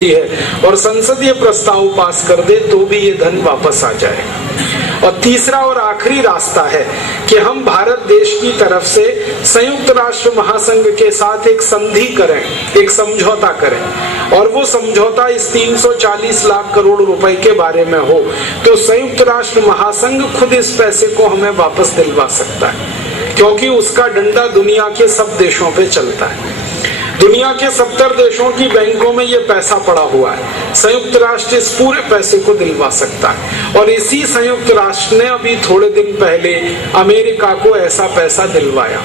है और संसदीय प्रस्ताव पास कर दे तो भी ये धन वापस आ जाएगा। और तीसरा और आखिरी रास्ता है कि हम भारत देश की तरफ से संयुक्त राष्ट्र महासंघ के साथ एक संधि करें, एक समझौता करें, और वो समझौता इस 340 लाख करोड़ रुपए के बारे में हो तो संयुक्त राष्ट्र महासंघ खुद इस पैसे को हमें वापस दिलवा सकता है, क्योंकि उसका डंडा दुनिया के सब देशों पे चलता है। दुनिया के 70 देशों की बैंकों में ये पैसा पड़ा हुआ है। संयुक्त राष्ट्र इस पूरे पैसे को दिलवा सकता है और इसी संयुक्त राष्ट्र ने अभी थोड़े दिन पहले अमेरिका को ऐसा पैसा दिलवाया।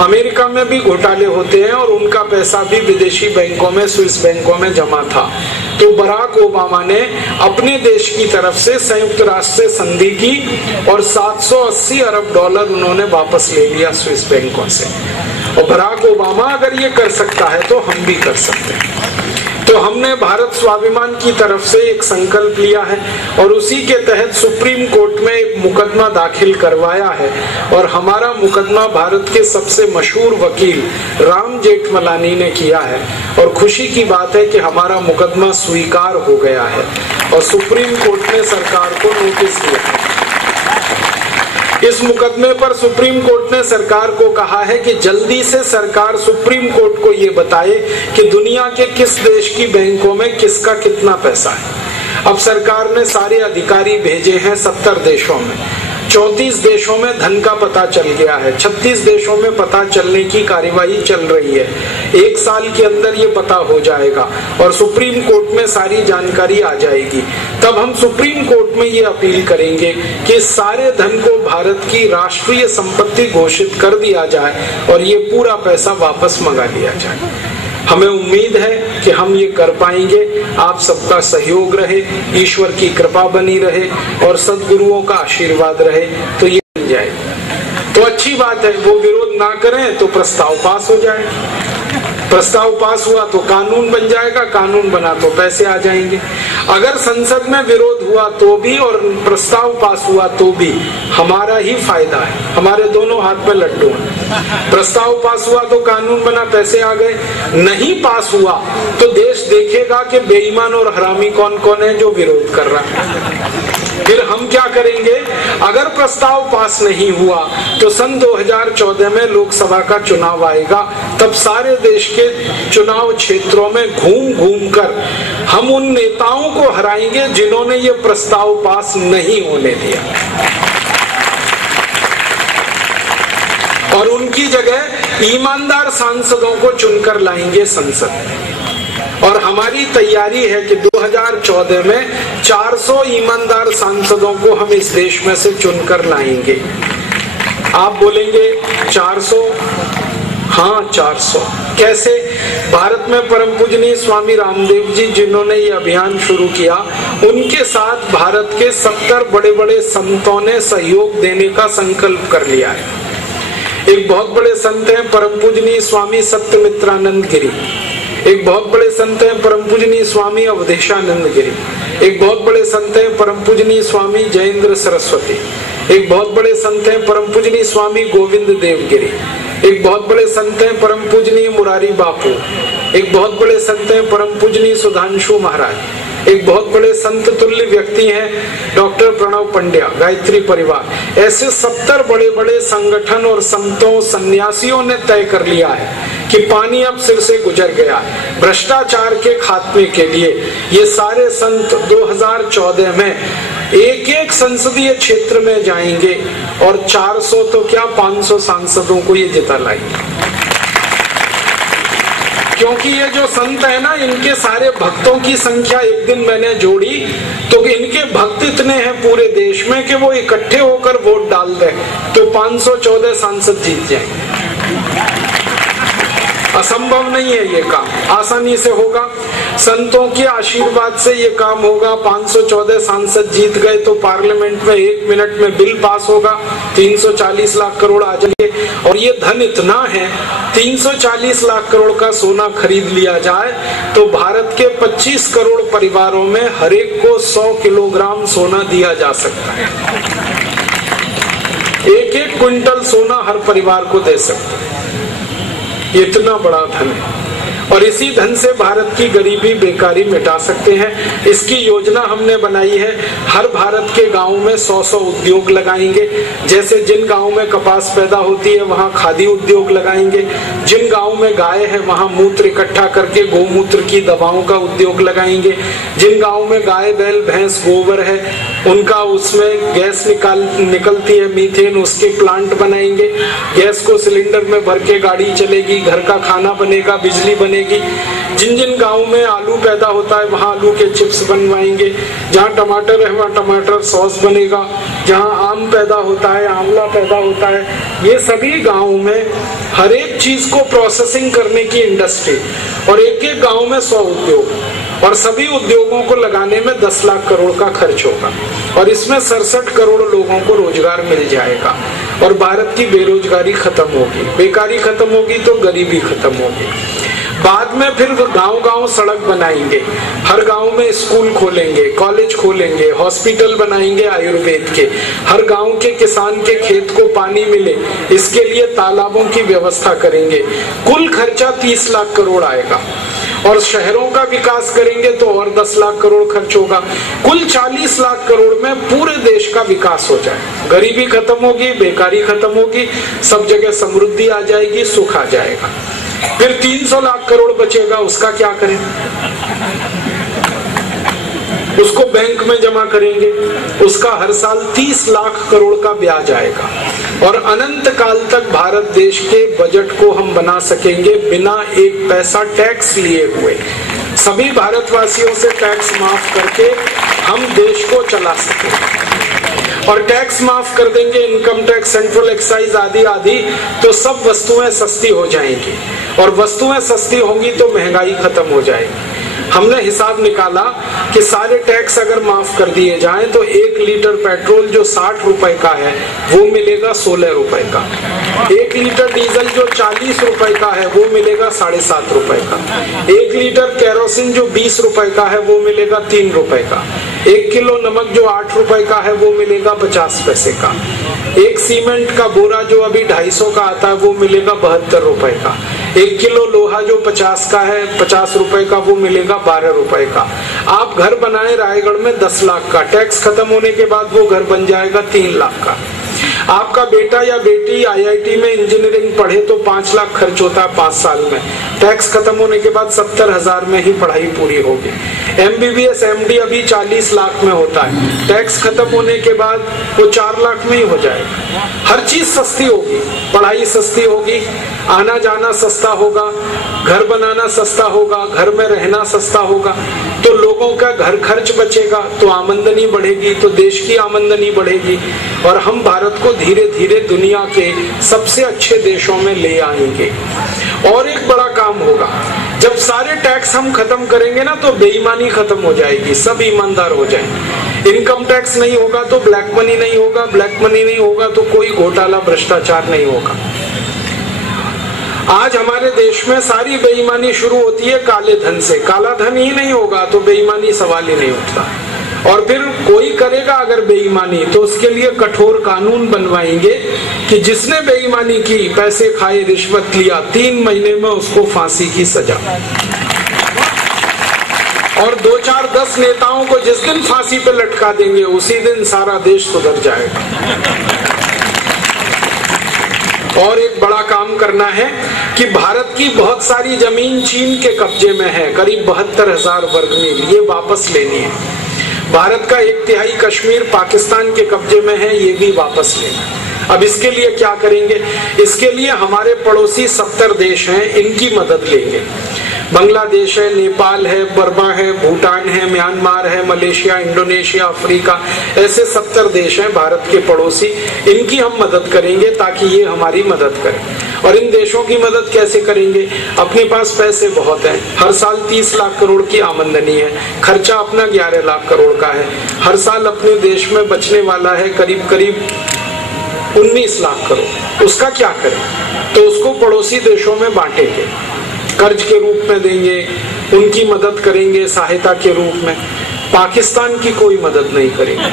अमेरिका में भी घोटाले होते हैं और उनका पैसा भी विदेशी बैंकों में, स्विस बैंकों में जमा था। तो बराक ओबामा ने अपने देश की तरफ से संयुक्त राष्ट्र से संधि की और 780 अरब डॉलर उन्होंने वापस ले लिया स्विस बैंकों से। और बराक ओबामा अगर ये कर सकता है तो हम भी कर सकते हैं। तो हमने भारत स्वाभिमान की तरफ से एक संकल्प लिया है और उसी के तहत सुप्रीम कोर्ट में एक मुकदमा दाखिल करवाया है और हमारा मुकदमा भारत के सबसे मशहूर वकील राम जेठमलानी ने किया है। और खुशी की बात है कि हमारा मुकदमा स्वीकार हो गया है और सुप्रीम कोर्ट ने सरकार को नोटिस दिया है। इस मुकदमे पर सुप्रीम कोर्ट ने सरकार को कहा है कि जल्दी से सरकार सुप्रीम कोर्ट को ये बताए कि दुनिया के किस देश की बैंकों में किसका कितना पैसा है। अब सरकार ने सारे अधिकारी भेजे हैं 70 देशों में, 34 देशों में धन का पता चल गया है, 36 देशों में पता चलने की कार्यवाही चल रही है। 1 साल के अंदर ये पता हो जाएगा और सुप्रीम कोर्ट में सारी जानकारी आ जाएगी। तब हम सुप्रीम कोर्ट में ये अपील करेंगे कि सारे धन को भारत की राष्ट्रीय संपत्ति घोषित कर दिया जाए और ये पूरा पैसा वापस मंगा लिया जाए। हमें उम्मीद है कि हम ये कर पाएंगे। आप सबका सहयोग रहे, ईश्वर की कृपा बनी रहे और सद्गुरुओं का आशीर्वाद रहे तो ये मिल जाएगा। तो अच्छी बात है, वो विरोध ना करें तो प्रस्ताव पास हो जाए। प्रस्ताव पास हुआ तो कानून बन जाएगा, कानून बना तो पैसे आ जाएंगे। अगर संसद में विरोध हुआ तो भी और प्रस्ताव पास हुआ तो भी हमारा ही फायदा है, हमारे दोनों हाथ में लड्डू हैं। प्रस्ताव पास हुआ तो कानून बना, पैसे आ गए। नहीं पास हुआ तो देश देखेगा कि बेईमान और हरामी कौन कौन है जो विरोध कर रहा है। फिर हम क्या करेंगे? अगर प्रस्ताव पास नहीं हुआ तो सन 2014 में लोकसभा का चुनाव आएगा, तब सारे देश के चुनाव क्षेत्रों में घूम घूम कर हम उन नेताओं को हराएंगे जिन्होंने ये प्रस्ताव पास नहीं होने दिया और उनकी जगह ईमानदार सांसदों को चुनकर लाएंगे संसद में। और हमारी तैयारी है कि 2014 में 400 ईमानदार सांसदों को हम इस देश में से चुनकर लाएंगे। आप बोलेंगे 400? हाँ 400। कैसे? भारत में परम पूजनीय स्वामी रामदेव जी जिन्होंने ये अभियान शुरू किया, उनके साथ भारत के 70 बड़े बड़े संतों ने सहयोग देने का संकल्प कर लिया है। एक बहुत बड़े संत हैं परम पूजनीय स्वामी सत्यमित्रानंद गिरी, एक बहुत बड़े संत हैं परम पूजनीय स्वामी अवधेशानंद गिरी, एक बहुत बड़े संत हैं परम पूजनीय स्वामी जयेंद्र सरस्वती, एक बहुत बड़े संत हैं परम पूजनीय स्वामी गोविंद देव गिरी, एक बहुत बड़े संत हैं परम पूजनीय मुरारी बापू, एक बहुत बड़े संत हैं परम पूजनीय सुधांशु महाराज, एक बहुत बड़े संत तुल्य व्यक्ति हैं डॉक्टर प्रणव पंड्या, गायत्री परिवार। ऐसे 70 बड़े बड़े संगठन और संतों सन्यासियों ने तय कर लिया है कि पानी अब सिर से गुजर गया। भ्रष्टाचार के खात्मे के लिए ये सारे संत 2014 में एक एक संसदीय क्षेत्र में जाएंगे और 400 तो क्या 500 सांसदों को ये जिता लाएंगे। क्योंकि ये जो संत है ना, इनके सारे भक्तों की संख्या एक दिन मैंने जोड़ी तो इनके भक्त इतने हैं पूरे देश में कि वो इकट्ठे होकर वोट डाल दें तो 514 सांसद जीत जाएंगे। असंभव नहीं है ये काम, आसानी से होगा। संतों के आशीर्वाद से ये काम होगा। 514 सांसद जीत गए तो पार्लियामेंट में 1 मिनट में बिल पास होगा, 340 लाख करोड़ आ जाएंगे। और ये धन इतना है, 340 लाख करोड़ का सोना खरीद लिया जाए तो भारत के 25 करोड़ परिवारों में हर एक को 100 किलोग्राम सोना दिया जा सकता है। 1-1 क्विंटल सोना हर परिवार को दे सकते हैं। इतना बड़ा धन है। और इसी धन से भारत की गरीबी बेकारी मिटा सकते हैं। इसकी योजना हमने बनाई है, हर भारत के गांव में 100-100 उद्योग लगाएंगे। जैसे जिन गांव में कपास पैदा होती है वहां खादी उद्योग लगाएंगे, जिन गांव में गाय है वहां मूत्र इकट्ठा करके गोमूत्र की दवाओं का उद्योग लगाएंगे, जिन गांव में गाय बैल भैंस गोबर है उनका उसमें गैस निकलती है मीथेन, उसके प्लांट बनाएंगे। गैस को सिलेंडर में भर के गाड़ी चलेगी, घर का खाना बनेगा, बिजली बनेगी। जिन जिन गांव में आलू पैदा होता है वहां आलू के चिप्स बनवाएंगे, जहां टमाटर है वहां टमाटर सॉस बनेगा, जहां आम पैदा होता है आंवला पैदा होता है। ये सभी गांव में हर एक चीज को प्रोसेसिंग करने की इंडस्ट्री, और एक एक गांव में 100 उद्योग, और सभी उद्योगों को लगाने में 10 लाख करोड़ का खर्च होगा, और इसमें 67 करोड़ लोगों को रोजगार मिल जाएगा, और भारत की बेरोजगारी खत्म होगी, बेकारी खत्म होगी तो गरीबी खत्म होगी। बाद में फिर गांव-गांव सड़क बनाएंगे, हर गांव में स्कूल खोलेंगे, कॉलेज खोलेंगे, हॉस्पिटल बनाएंगे आयुर्वेद के, हर गांव के किसान के खेत को पानी मिले इसके लिए तालाबों की व्यवस्था करेंगे। कुल खर्चा 30 लाख करोड़ आएगा, और शहरों का विकास करेंगे तो और 10 लाख करोड़ खर्च होगा। कुल 40 लाख करोड़ में पूरे देश का विकास हो जाए, गरीबी खत्म होगी, बेकारी खत्म होगी, सब जगह समृद्धि आ जाएगी, सुख आ जाएगा। फिर 300 लाख करोड़ बचेगा, उसका क्या करें? उसको बैंक में जमा करेंगे, उसका हर साल 30 लाख करोड़ का ब्याज आएगा, और अनंत काल तक भारत देश के बजट को हम बना सकेंगे बिना एक पैसा टैक्स लिए हुए। सभी भारतवासियों से टैक्स माफ करके हम देश को चला सकेंगे, और टैक्स माफ कर देंगे, इनकम टैक्स, सेंट्रल एक्साइज आदि आदि, तो सब वस्तुएं सस्ती हो जाएंगी, और वस्तुएं सस्ती होंगी तो महंगाई खत्म हो जाएगी। हमने हिसाब निकाला कि सारे टैक्स अगर माफ कर दिए जाएं तो 1 लीटर पेट्रोल जो 60 रुपए का है वो मिलेगा 16 रुपए का, 1 लीटर डीजल जो 40 रुपए का है वो मिलेगा 7.5 रुपए का, 1 लीटर केरोसिन जो 20 रुपए का है वो मिलेगा 3 रुपए का, 1 किलो नमक जो 8 रुपए का है वो मिलेगा 50 पैसे का, 1 सीमेंट का बोरा जो अभी 250 का आता है वो मिलेगा 72 रुपए का, 1 किलो लोहा जो 50 का है 50 रुपए का वो मिलेगा 12 रुपए का। आप घर बनाए रायगढ़ में 10 लाख का, टैक्स खत्म होने के बाद वो घर बन जाएगा 3 लाख का। आपका बेटा या बेटी IIT में इंजीनियरिंग पढ़े तो 5 लाख खर्च होता है 5 साल में, टैक्स खत्म होने के बाद 70,000 में ही पढ़ाई पूरी होगी। MBBS MD अभी 40 लाख में होता है, टैक्स खत्म होने के बाद वो 4 लाख में ही हो जाएगा। हर चीज सस्ती होगी, पढ़ाई सस्ती होगी, आना जाना सस्ता होगा, घर बनाना सस्ता होगा, घर में रहना सस्ता होगा, तो लोगों का घर खर्च बचेगा, तो आमदनी बढ़ेगी, तो देश की आमदनी बढ़ेगी, और हम भारत को धीरे धीरे दुनिया के सबसे अच्छे देशों में ले आएंगे। और एक बड़ा काम होगा, जब सारे टैक्स हम खत्म करेंगे ना तो बेईमानी खत्म हो जाएगी, सब ईमानदार हो जाएंगे। इनकम टैक्स नहीं होगा तो ब्लैक मनी नहीं होगा, ब्लैक मनी नहीं होगा तो कोई घोटाला भ्रष्टाचार नहीं होगा। आज हमारे देश में सारी बेईमानी शुरू होती है काले धन से, काला धन ही नहीं होगा तो बेईमानी सवाल ही नहीं उठता। और फिर कोई करेगा अगर बेईमानी तो उसके लिए कठोर कानून बनवाएंगे कि जिसने बेईमानी की, पैसे खाए, रिश्वत लिया, 3 महीने में उसको फांसी की सजा। और 2, 4, 10 नेताओं को जिस दिन फांसी पे लटका देंगे उसी दिन सारा देश सुधर जाएगा। और एक बड़ा काम करना है कि भारत की बहुत सारी जमीन चीन के कब्जे में है, करीब 72,000 वर्ग मील, ये वापस लेनी है। भारत का 1/3 कश्मीर पाकिस्तान के कब्जे में है, ये भी वापस लेना। अब इसके लिए क्या करेंगे? इसके लिए हमारे पड़ोसी 70 देश हैं, इनकी मदद लेंगे। बांग्लादेश है, नेपाल है, बर्मा है, भूटान है, म्यांमार है, मलेशिया, इंडोनेशिया, अफ्रीका, ऐसे 70 देश हैं भारत के पड़ोसी, इनकी हम मदद करेंगे ताकि ये हमारी मदद करें। और इन देशों की मदद कैसे करेंगे? अपने पास पैसे बहुत हैं, हर साल 30 लाख करोड़ की आमदनी है, खर्चा अपना 11 लाख करोड़ का है, हर साल अपने देश में बचने वाला है करीब करीब 19 लाख करोड़। उसका क्या करें? तो उसको पड़ोसी देशों में बांटेंगे, कर्ज के रूप में देंगे, उनकी मदद करेंगे सहायता के रूप में। पाकिस्तान की कोई मदद नहीं करेंगे,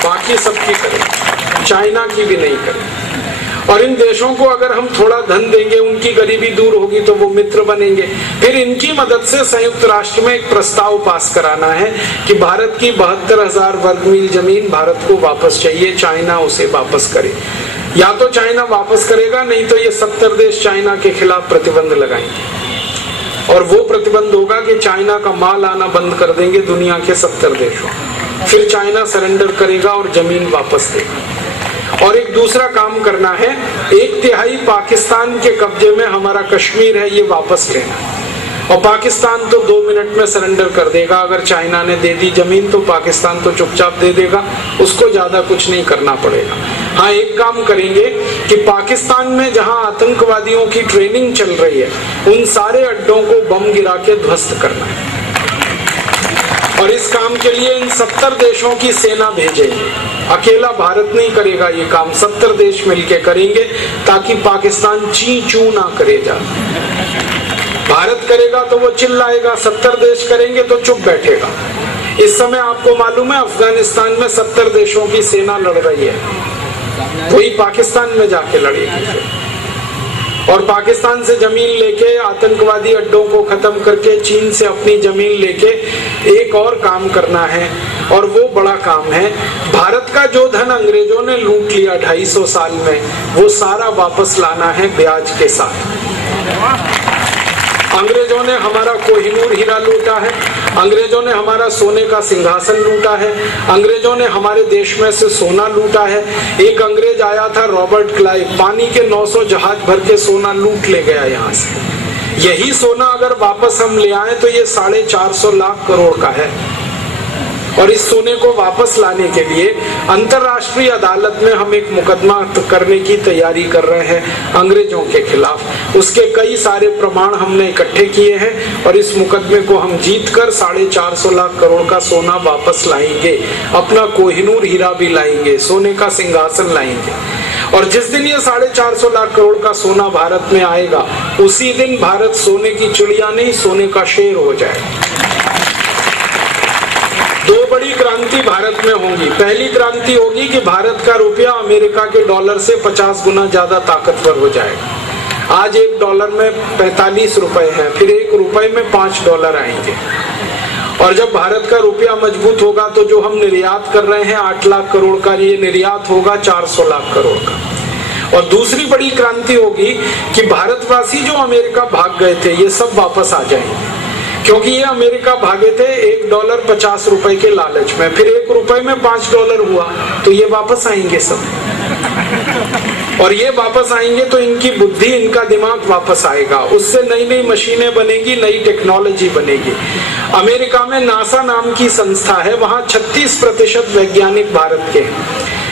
बाकी सबकी करेंगे, चाइना की भी नहीं करेंगे। और इन देशों को अगर हम थोड़ा धन देंगे, उनकी गरीबी दूर होगी तो वो मित्र बनेंगे। फिर इनकी मदद से संयुक्त राष्ट्र में एक प्रस्ताव पास कराना है कि भारत की 72,000 वर्ग मील जमीन भारत को वापस चाहिए, चाइना उसे वापस करे। या तो चाइना वापस करेगा, नहीं तो ये 70 देश चाइना के खिलाफ प्रतिबंध लगाएंगे। और वो प्रतिबंध होगा कि चाइना का माल आना बंद कर देंगे दुनिया के 70 देशों। फिर चाइना सरेंडर करेगा और जमीन वापस देगा। और एक दूसरा काम करना है, 1/3 पाकिस्तान के कब्जे में हमारा कश्मीर है, ये वापस लेना। और पाकिस्तान तो 2 मिनट में सरेंडर कर देगा। अगर चाइना ने दे दी जमीन तो पाकिस्तान तो चुपचाप दे देगा, उसको ज्यादा कुछ नहीं करना पड़ेगा। हाँ, एक काम करेंगे कि पाकिस्तान में जहां आतंकवादियों की ट्रेनिंग चल रही है, उन सारे अड्डों को बम गिरा के ध्वस्त करना है। और इस काम के लिए इन 70 देशों की सेना भेजेंगे। अकेला भारत नहीं करेगा ये काम, 70 देश मिलके करेंगे, ताकि पाकिस्तान ची चू ना करे जा। भारत करेगा तो वो चिल्लाएगा, 70 देश करेंगे तो चुप बैठेगा। इस समय आपको मालूम है अफगानिस्तान में 70 देशों की सेना लड़ रही है, कोई पाकिस्तान में जाके लड़ेगी। और पाकिस्तान से जमीन लेके, आतंकवादी अड्डों को खत्म करके, चीन से अपनी जमीन लेके एक और काम करना है, और वो बड़ा काम है, भारत का जो धन अंग्रेजों ने लूट लिया 250 साल में, वो सारा वापस लाना है ब्याज के साथ। अंग्रेजों ने हमारा कोहिनूर हीरा लूटा है, अंग्रेजों ने हमारा सोने का सिंहासन लूटा है, अंग्रेजों ने हमारे देश में से सोना लूटा है। एक अंग्रेज आया था रॉबर्ट क्लाइव, पानी के 900 जहाज भर के सोना लूट ले गया यहाँ से। यही सोना अगर वापस हम ले आए तो ये 450 लाख करोड़ का है। और इस सोने को वापस लाने के लिए अंतर्राष्ट्रीय अदालत में हम एक मुकदमा करने की तैयारी कर रहे हैं अंग्रेजों के खिलाफ। उसके कई सारे प्रमाण हमने इकट्ठे किए हैं और इस मुकदमे को हम जीतकर 450 लाख करोड़ का सोना वापस लाएंगे, अपना कोहिनूर हीरा भी लाएंगे, सोने का सिंहासन लाएंगे। और जिस दिन ये 450 लाख करोड़ का सोना भारत में आएगा, उसी दिन भारत सोने की चिड़िया नहीं, सोने का शेर हो जाएगा। 2 बड़ी क्रांति भारत में होंगी। पहली क्रांति होगी कि भारत का रुपया अमेरिका के डॉलर से 50 गुना ज्यादा ताकतवर हो जाएगा। आज $1 में 45 रुपए है, फिर $1 में $5 आएंगे। और जब भारत का रुपया मजबूत होगा तो जो हम निर्यात कर रहे हैं 8 लाख करोड़ का, ये निर्यात होगा 400 लाख करोड़ का। और दूसरी बड़ी क्रांति होगी कि भारतवासी जो अमेरिका भाग गए थे, ये सब वापस आ जाएंगे। क्योंकि ये अमेरिका भागे थे $1 50 रुपए के लालच में, फिर $1 में $5 हुआ, तो ये वापस आएंगे सब। और ये वापस आएंगे तो इनकी बुद्धि, इनका दिमाग वापस आएगा, उससे नई नई मशीनें बनेगी, नई टेक्नोलॉजी बनेगी। अमेरिका में नासा नाम की संस्था है, वहां 36% वैज्ञानिक भारत के हैं।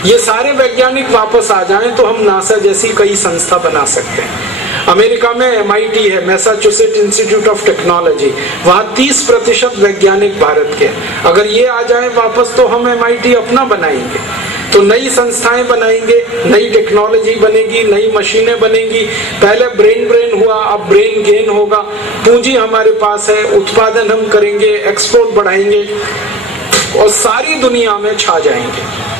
ये सारे वैज्ञानिक वापस आ जाएं तो हम नासा जैसी कई संस्था बना सकते हैं। अमेरिका में MIT है, मैसाचुसेट्स इंस्टीट्यूट ऑफ टेक्नोलॉजी, वहां 30% वैज्ञानिक भारत के। अगर ये आ जाए वापस तो हम MIT अपना बनाएंगे, तो नई संस्थाएं बनाएंगे, नई टेक्नोलॉजी बनेगी, नई मशीनें बनेगी। पहले ब्रेन हुआ, अब ब्रेन गेन होगा। पूंजी हमारे पास है, उत्पादन हम करेंगे, एक्सपोर्ट बढ़ाएंगे और सारी दुनिया में छा जाएंगे।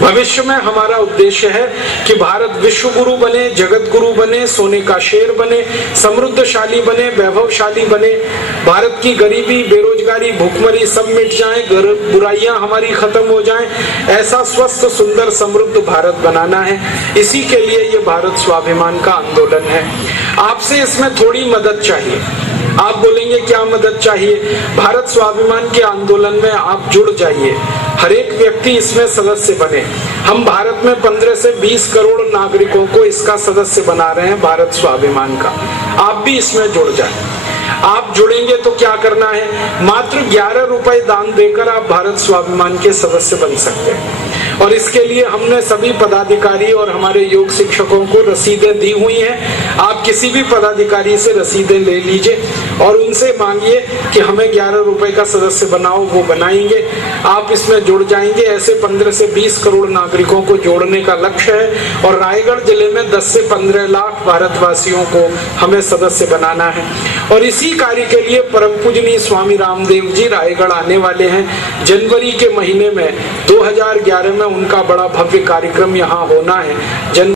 भविष्य में हमारा उद्देश्य है कि भारत विश्व गुरु बने, जगत गुरु बने, सोने का शेर बने, समृद्धशाली बने, वैभवशाली बने। भारत की गरीबी, बेरोजगारी, भूखमरी सब मिट जाए, बुराइयां हमारी खत्म हो जाएं। ऐसा स्वस्थ, सुंदर, समृद्ध भारत बनाना है। इसी के लिए ये भारत स्वाभिमान का आंदोलन है। आपसे इसमें थोड़ी मदद चाहिए। आप बोलेंगे क्या मदद चाहिए? भारत स्वाभिमान के आंदोलन में आप जुड़ जाइए, हर एक व्यक्ति इसमें सदस्य बने। हम भारत में 15 से 20 करोड़ नागरिकों को इसका सदस्य बना रहे हैं भारत स्वाभिमान का। आप भी इसमें जुड़ जाए। आप जुड़ेंगे तो क्या करना है, मात्र 11 रुपए दान देकर आप भारत स्वाभिमान के सदस्य बन सकते हैं। और इसके लिए हमने सभी पदाधिकारी और हमारे योग शिक्षकों को रसीदें दी हुई हैं। आप किसी भी पदाधिकारी से रसीदें ले लीजिए और उनसे मांगिए कि हमें 11 रुपए का सदस्य बनाओ, वो बनाएंगे। आप इसमें जुड़ जाएंगे। ऐसे 15 से 20 करोड़ नागरिकों को जोड़ने का लक्ष्य है और रायगढ़ जिले में 10 से 15 लाख भारतवासियों को हमें सदस्य बनाना है। और इसी कार्य के लिए परम पूजनीय स्वामी रामदेव जी रायगढ़ आने वाले हैं। जनवरी के महीने में 2011 में उनका बड़ा भव्य कार्यक्रम यहाँ होना है।